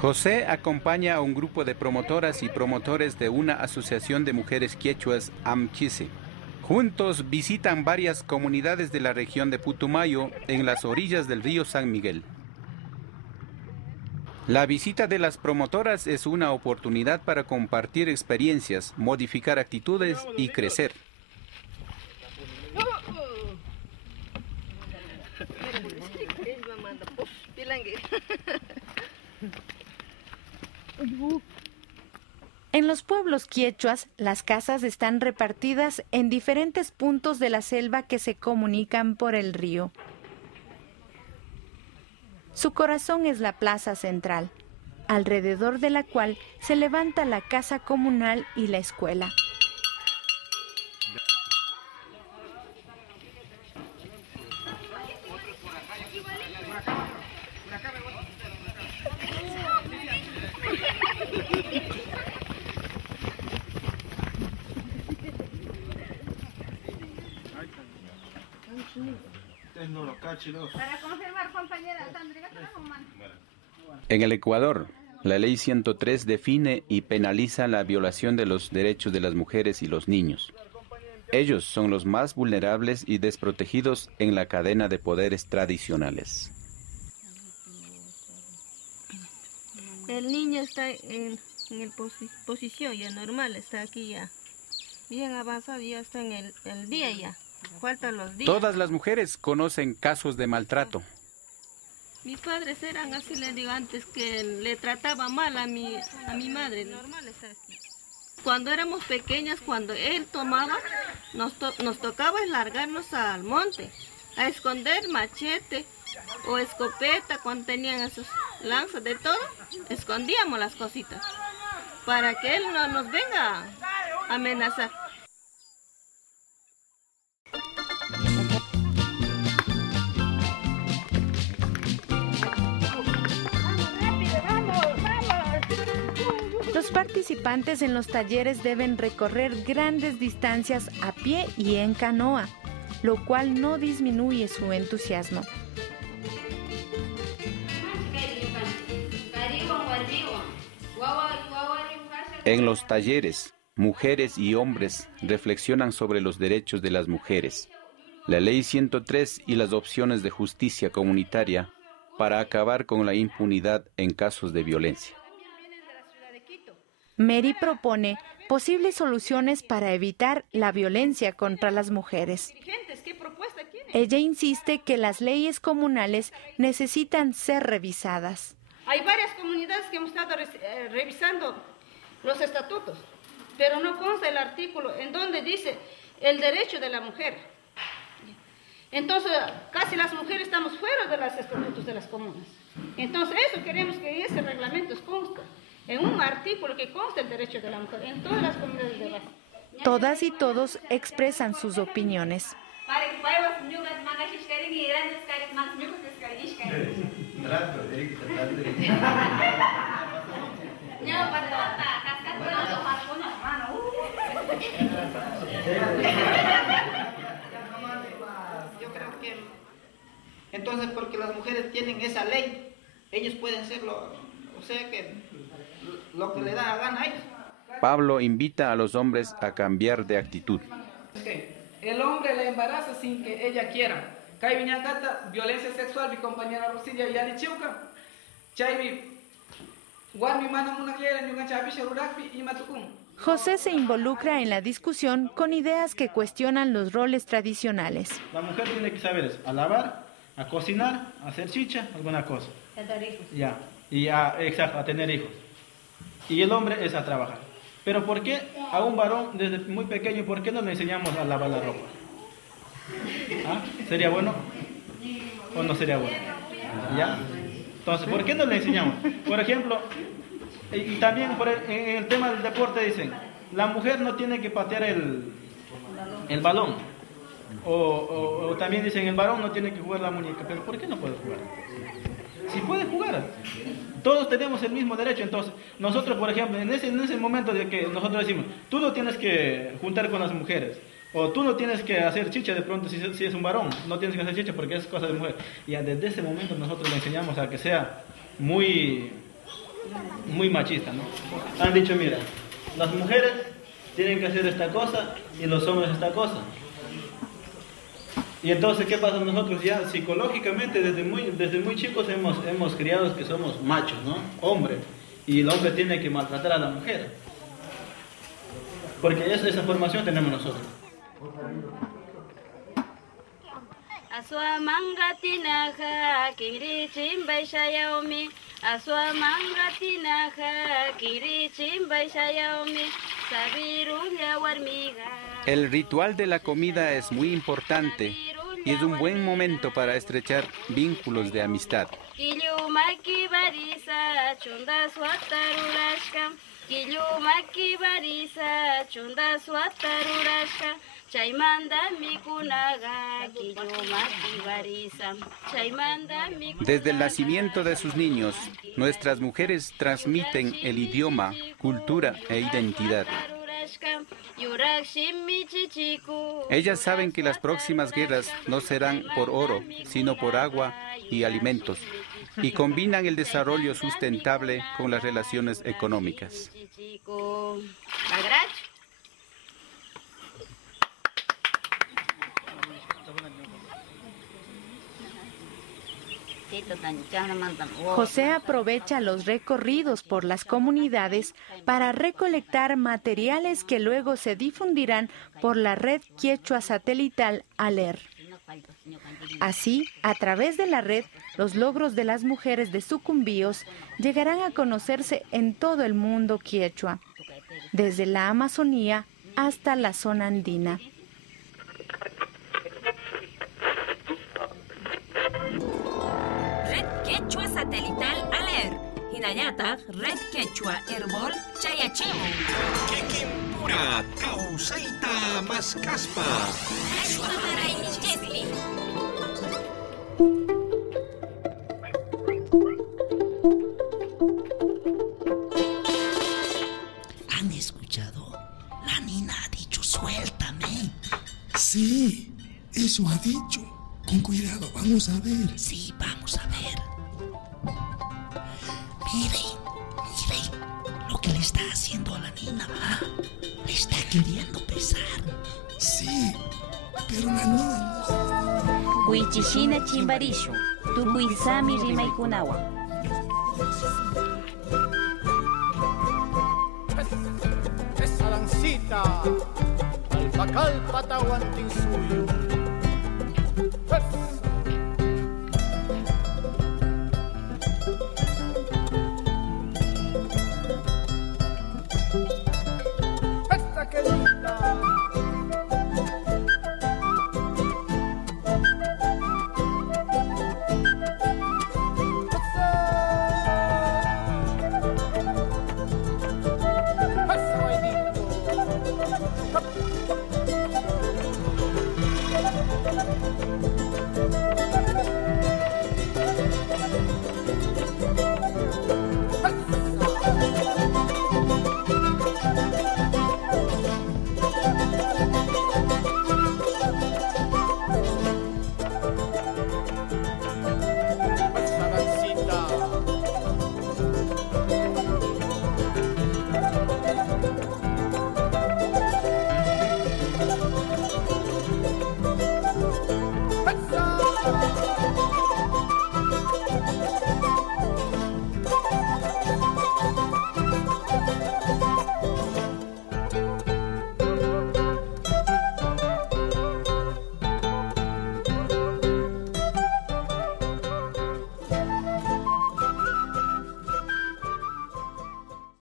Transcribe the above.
José acompaña a un grupo de promotoras y promotores de una asociación de mujeres quechuas, AMQICE. Juntos visitan varias comunidades de la región de Putumayo en las orillas del río San Miguel. La visita de las promotoras es una oportunidad para compartir experiencias, modificar actitudes y crecer. En los pueblos quechuas, las casas están repartidas en diferentes puntos de la selva que se comunican por el río. Su corazón es la plaza central, alrededor de la cual se levanta la casa comunal y la escuela. En el Ecuador, la Ley 103 define y penaliza la violación de los derechos de las mujeres y los niños. Ellos son los más vulnerables y desprotegidos en la cadena de poderes tradicionales. El niño está en posición ya normal, está aquí ya bien avanzado, ya está en el día ya. Faltan los días. Todas las mujeres conocen casos de maltrato. Mis padres eran así, le digo antes, que le trataba mal a mi madre. Normal está así. Cuando éramos pequeñas, cuando él tomaba, nos tocaba largarnos al monte, a esconder machete o escopeta, cuando tenían esos lanzas de todo, escondíamos las cositas, para que él no nos venga a amenazar. Los participantes en los talleres deben recorrer grandes distancias a pie y en canoa, lo cual no disminuye su entusiasmo. En los talleres, mujeres y hombres reflexionan sobre los derechos de las mujeres, la Ley 103 y las opciones de justicia comunitaria para acabar con la impunidad en casos de violencia. Mary propone posibles soluciones para evitar la violencia contra las mujeres. Ella insiste que las leyes comunales necesitan ser revisadas. Hay varias comunidades que hemos estado revisando los estatutos, pero no consta el artículo en donde dice el derecho de la mujer. Entonces, casi las mujeres estamos fuera de los estatutos de las comunas. Entonces, eso queremos que ese reglamento conste en un artículo que conste el derecho de la mujer en todas las comunidades de base. Todas y todos expresan sus opiniones. Yo creo que entonces porque las mujeres tienen esa ley, ellos pueden serlo, o sea que lo que le da la gana a ellos. Pablo invita a los hombres a cambiar de actitud. El hombre la embaraza sin que ella quiera. Violencia sexual, mi compañera Rosilla ya le chiuca. José se involucra en la discusión con ideas que cuestionan los roles tradicionales. La mujer tiene que saber eso, a lavar, a cocinar, a hacer chicha, alguna cosa. A tener hijos. Ya, exacto, a tener hijos. Y el hombre es a trabajar. Pero ¿por qué a un varón desde muy pequeño, por qué no le enseñamos a lavar la ropa? ¿Ah? ¿Sería bueno o no sería bueno? ¿Ya? Entonces, ¿por qué no le enseñamos? Por ejemplo, y también en el tema del deporte dicen, la mujer no tiene que patear el balón. O también dicen, el varón no tiene que jugar la muñeca. Pero ¿por qué no puede jugar? Si puede jugar. Todos tenemos el mismo derecho. Entonces, nosotros, por ejemplo, en ese momento de que nosotros decimos, tú no tienes que juntar con las mujeres, O tú no tienes que hacer chicha de pronto si es un varón, no tienes que hacer chicha porque es cosa de mujer. Y desde ese momento nosotros le enseñamos a que sea muy machista, ¿no? Han dicho, mira, las mujeres tienen que hacer esta cosa y los hombres esta cosa. Y entonces, ¿qué pasa? Nosotros ya psicológicamente desde muy chicos hemos criado que somos machos, ¿no? Hombres. Y el hombre tiene que maltratar a la mujer. Porque esa formación tenemos nosotros. Aswa mangatinaja kiri chimbay shayaomi, aswa mangatinaja kiri chimbay shayaomi, sabirulla warmiga. El ritual de la comida es muy importante y es un buen momento para estrechar vínculos de amistad. Killumaki barisa chunda swatarurashka, killumaki barisa chunda swatarurashka. Desde el nacimiento de sus niños, nuestras mujeres transmiten el idioma, cultura e identidad. Ellas saben que las próximas guerras no serán por oro, sino por agua y alimentos, y combinan el desarrollo sustentable con las relaciones económicas. José aprovecha los recorridos por las comunidades para recolectar materiales que luego se difundirán por la red quechua satelital ALER. Así, a través de la red, los logros de las mujeres de Sucumbíos llegarán a conocerse en todo el mundo quechua, desde la Amazonía hasta la zona andina. Red Quechua Satelital ALER. Hinayataq Red Quechua Herbol Chayachimu. Kikimpura Kawsayta Maskaspa. Quechua Maraynichespi. ¿Han escuchado? La Nina ha dicho suéltame. Sí, eso ha dicho. Con cuidado, vamos a ver. Sí, vamos a ver. Miren lo que le está haciendo a la Nina. Le está queriendo besar. Sí, pero la Nina no. Huichishina chimbarishu, tukuisami rimaykunawan. Esa dancita, al bacal patawan tinsuyo.